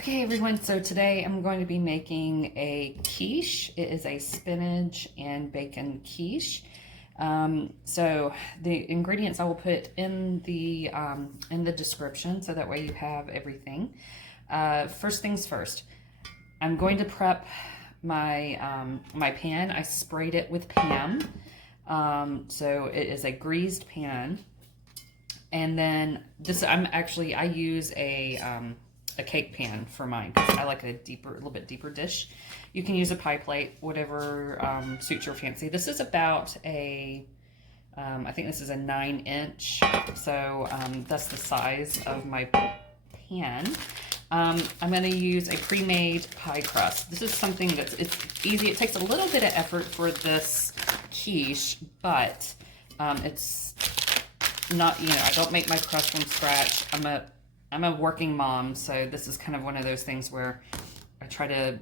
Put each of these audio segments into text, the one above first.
Okay everyone, so today I'm going to be making a quiche. It is a spinach and bacon quiche. So the ingredients I will put in the description so that way you have everything. First things first, I'm going to prep my my pan. I sprayed it with Pam. So it is a greased pan. And then this, I use a cake pan for mine because I like a little bit deeper dish. You can use a pie plate, whatever suits your fancy. This is about I think this is a 9-inch, so that's the size of my pan. I'm going to use a pre-made pie crust. This is something it's easy. It takes a little bit of effort for this quiche, but it's not, I don't make my crust from scratch. I'm a working mom, so this is kind of one of those things where I try to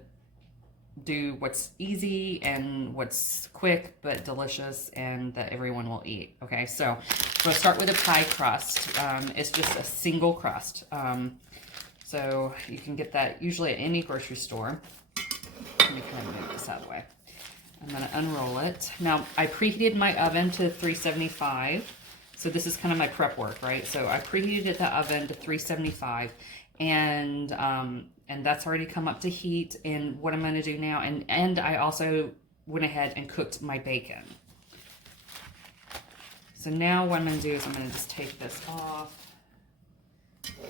do what's easy and what's quick but delicious and that everyone will eat. Okay, so we'll start with a pie crust. It's just a single crust. So you can get that usually at any grocery store. Let me kind of move this out of the way. I'm going to unroll it. Now, I preheated my oven to 375. So this is kind of my prep work, right? So I preheated the oven to 375, and that's already come up to heat. And what I'm going to do now, and I also went ahead and cooked my bacon. So now what I'm going to do is I'm going to just take this off,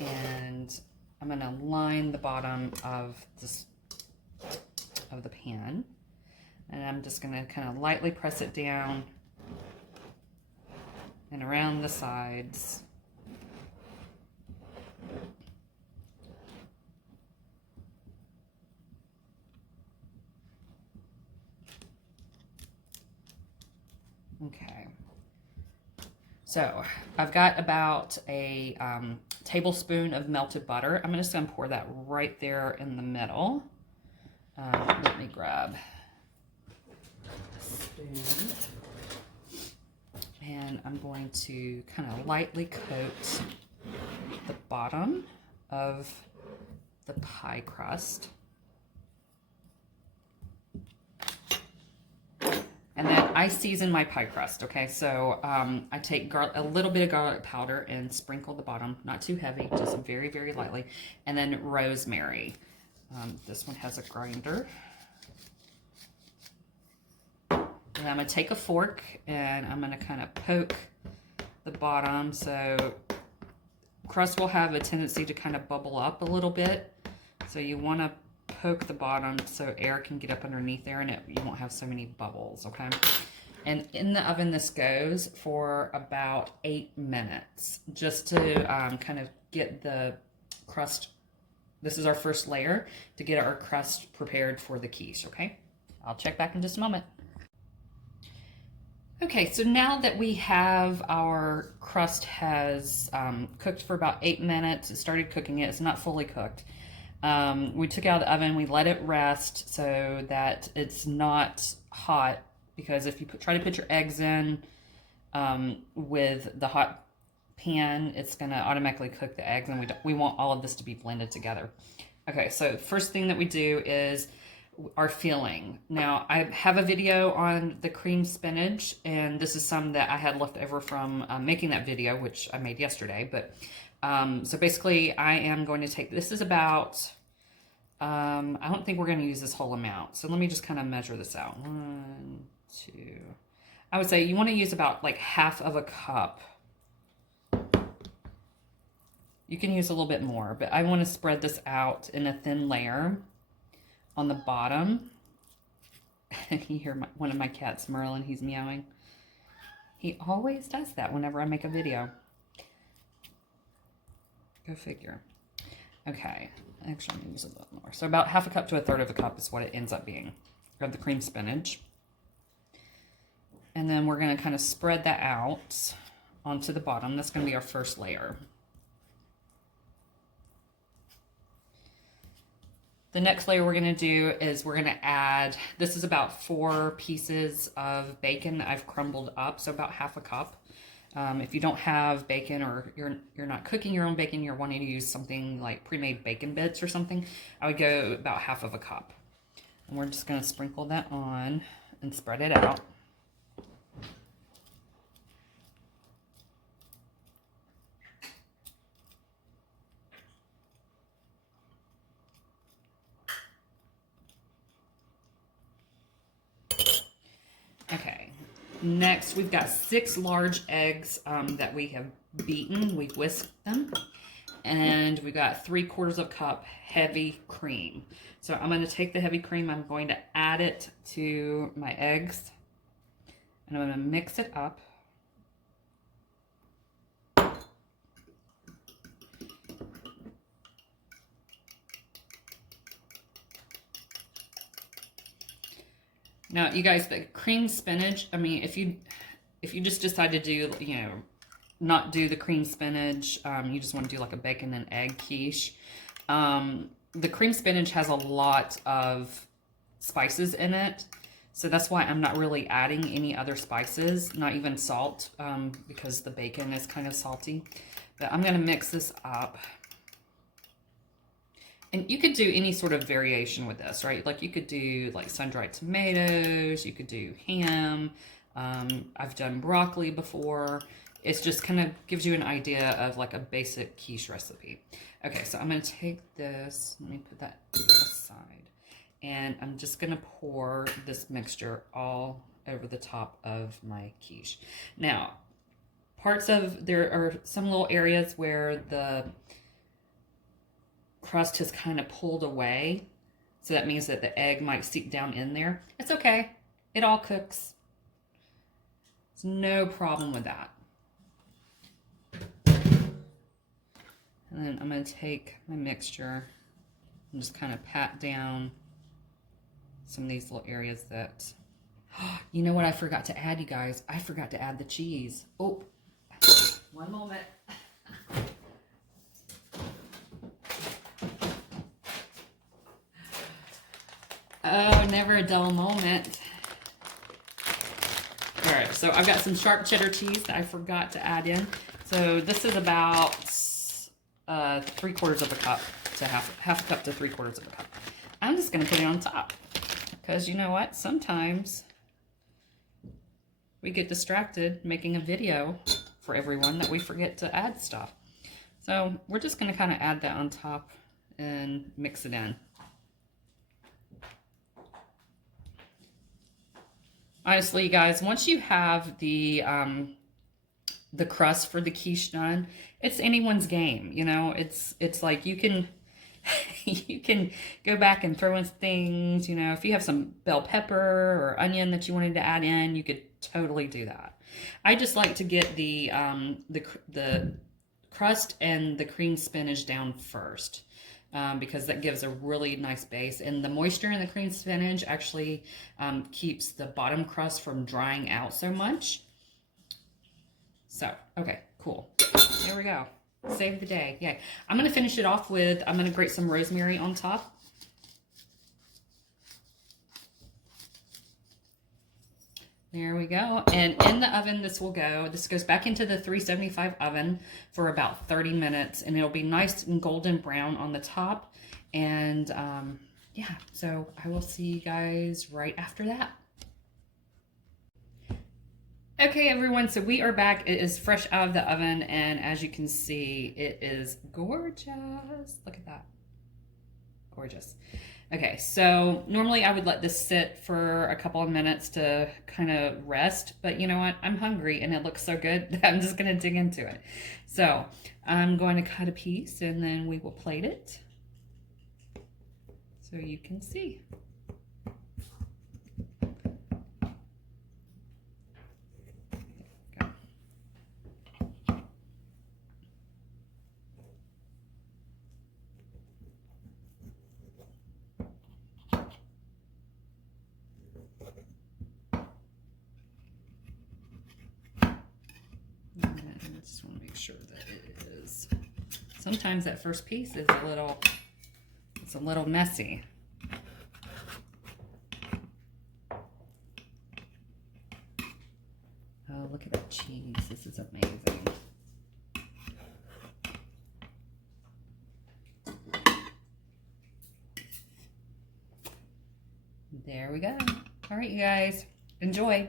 and I'm going to line the bottom of the pan, and I'm just going to kind of lightly press it down and around the sides. Okay. So I've got about a tablespoon of melted butter. I'm just going to pour that right there in the middle. Let me grab a spoon. And I'm going to kind of lightly coat the bottom of the pie crust. And then I season my pie crust, okay? So I take a little bit of garlic powder and sprinkle the bottom, not too heavy, just very, very lightly. And then rosemary. This one has a grinder. And I'm going to take a fork and I'm going to kind of poke the bottom. So crust will have a tendency to kind of bubble up a little bit. So you want to poke the bottom so air can get up underneath there and you won't have so many bubbles, okay? And in the oven this goes for about 8 minutes just to kind of get the crust. This is our first layer to get our crust prepared for the quiche, okay? I'll check back in just a moment. Okay, so now that we have our crust has cooked for about 8 minutes, it started cooking it, it's not fully cooked. We took it out of the oven, we let it rest so that it's not hot, because if you try to put your eggs in with the hot pan, it's going to automatically cook the eggs, and we want all of this to be blended together. Okay, so first thing that we do is our filling. Now, I have a video on the creamed spinach, and this is some that I had left over from making that video, which I made yesterday. But so basically, I am going to take, this is about, I don't think we're going to use this whole amount. So let me just kind of measure this out. 1, 2, I would say you want to use about like half of a cup. You can use a little bit more, but I want to spread this out in a thin layer. On the bottom, you hear one of my cats, Merlin, he's meowing. He always does that whenever I make a video. Go figure. Okay, actually I'm gonna use a little more. So about half a cup to a third of a cup is what it ends up being of the creamed spinach. And then we're gonna kind of spread that out onto the bottom. That's gonna be our first layer. The next layer we're going to do is we're going to add, this is about 4 pieces of bacon that I've crumbled up, so about half a cup. If you don't have bacon, or you're not cooking your own bacon, you're wanting to use something like pre-made bacon bits or something, I would go about half of a cup. And we're just going to sprinkle that on and spread it out. Okay, next we've got 6 large eggs that we have beaten. We've whisked them. And we got 3/4 cup heavy cream. So I'm going to take the heavy cream, I'm going to add it to my eggs, and I'm going to mix it up. Now, you guys, the creamed spinach, I mean, if you just decide to do, you know, not do the creamed spinach, you just want to do like a bacon and egg quiche. The creamed spinach has a lot of spices in it, so that's why I'm not really adding any other spices, not even salt, because the bacon is kind of salty. But I'm going to mix this up. And you could do any sort of variation with this, right? Like you could do like sun-dried tomatoes, you could do ham. I've done broccoli before. It's just kind of gives you an idea of like a basic quiche recipe. Okay, so I'm going to take this, let me put that aside, and I'm just going to pour this mixture all over the top of my quiche. Now, there are some little areas where the crust has kind of pulled away, so that means that the egg might seep down in there. It's okay, it all cooks. There's no problem with that. And then I'm going to take my mixture and just kind of pat down some of these little areas that, you know what I forgot to add, you guys? I forgot to add the cheese. Oh, one moment. Oh, never a dull moment. All right, so I've got some sharp cheddar cheese that I forgot to add in. So this is about 3/4 cup to half a cup to 3/4 cup. I'm just going to put it on top because you know what? Sometimes we get distracted making a video for everyone that we forget to add stuff. So we're just going to kind of add that on top and mix it in. Honestly, you guys, once you have the crust for the quiche done, it's anyone's game. You know, it's like you can you can go back and throw in things. You know, if you have some bell pepper or onion that you wanted to add in, you could totally do that. I just like to get the crust and the creamed spinach down first. Because that gives a really nice base, and the moisture in the creamed spinach actually keeps the bottom crust from drying out so much. So, okay, cool. There we go. Save the day. Yay. I'm going to finish it off with, I'm going to grate some rosemary on top. There we go. And in the oven, this goes back into the 375 oven for about 30 minutes, and it'll be nice and golden brown on the top. And yeah, so I will see you guys right after that. Okay, everyone, so we are back. It is fresh out of the oven, and as you can see, it is gorgeous. Look at that. Gorgeous. Okay, so normally I would let this sit for a couple of minutes to kind of rest, but you know what? I'm hungry and it looks so good that I'm just going to dig into it. So I'm going to cut a piece and then we will plate it so you can see. I just want to make sure that it is. Sometimes that first piece is it's a little messy. Oh, look at that cheese. This is is amazing. There we go. All right, you guys, enjoy.